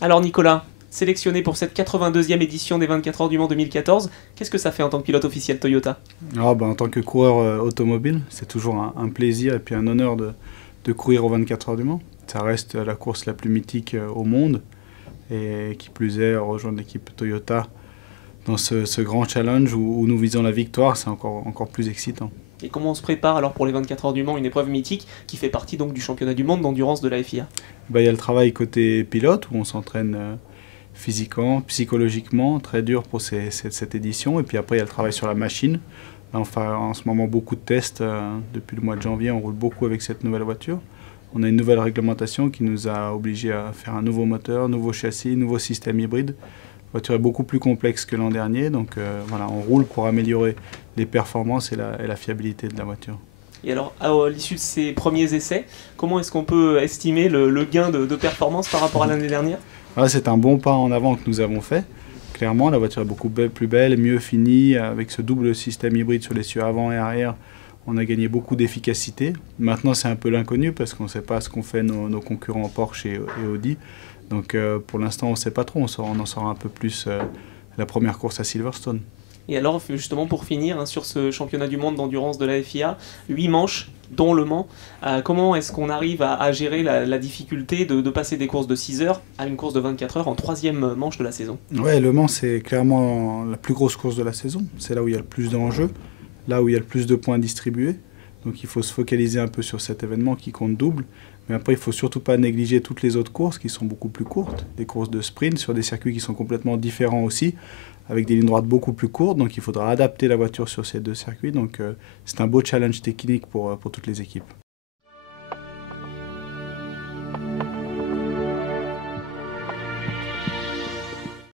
Alors Nicolas, sélectionné pour cette 82e édition des 24 heures du Mans 2014, qu'est-ce que ça fait en tant que pilote officiel Toyota? En tant que coureur automobile, c'est toujours un plaisir et puis un honneur de courir aux 24 heures du Mans. Ça reste la course la plus mythique au monde et qui plus est, rejoindre l'équipe Toyota dans ce grand challenge où nous visons la victoire, c'est encore plus excitant. Et comment on se prépare alors pour les 24 heures du Mans, une épreuve mythique qui fait partie donc du championnat du monde d'endurance de la FIA? Il y a le travail côté pilote où on s'entraîne physiquement, psychologiquement, très dur pour cette édition. Et puis après, il y a le travail sur la machine. Là, on fait en ce moment beaucoup de tests. Depuis le mois de janvier, on roule beaucoup avec cette nouvelle voiture. On a une nouvelle réglementation qui nous a obligés à faire un nouveau moteur, nouveau châssis, nouveau système hybride. La voiture est beaucoup plus complexe que l'an dernier, donc voilà, on roule pour améliorer les performances et la fiabilité de la voiture. Et alors, à l'issue de ces premiers essais, comment est-ce qu'on peut estimer le gain de performance par rapport à l'année dernière? Voilà, c'est un bon pas en avant que nous avons fait. Clairement, la voiture est beaucoup plus belle, mieux finie. Avec ce double système hybride sur les cieux avant et arrière, on a gagné beaucoup d'efficacité. Maintenant, c'est un peu l'inconnu parce qu'on ne sait pas ce qu'ont fait nos concurrents Porsche et Audi. Donc pour l'instant, on ne sait pas trop. On en saura un peu plus la première course à Silverstone. Et alors, justement, pour finir, hein, sur ce championnat du monde d'endurance de la FIA, 8 manches, dont Le Mans, comment est-ce qu'on arrive à gérer la difficulté de passer des courses de 6 heures à une course de 24 heures en troisième manche de la saison? Ouais, Le Mans, c'est clairement la plus grosse course de la saison. C'est là où il y a le plus d'enjeux, là où il y a le plus de points distribués. Donc il faut se focaliser un peu sur cet événement qui compte double. Mais après, il ne faut surtout pas négliger toutes les autres courses qui sont beaucoup plus courtes. Des courses de sprint sur des circuits qui sont complètement différents aussi, avec des lignes droites beaucoup plus courtes. Donc il faudra adapter la voiture sur ces deux circuits. Donc c'est un beau challenge technique pour toutes les équipes.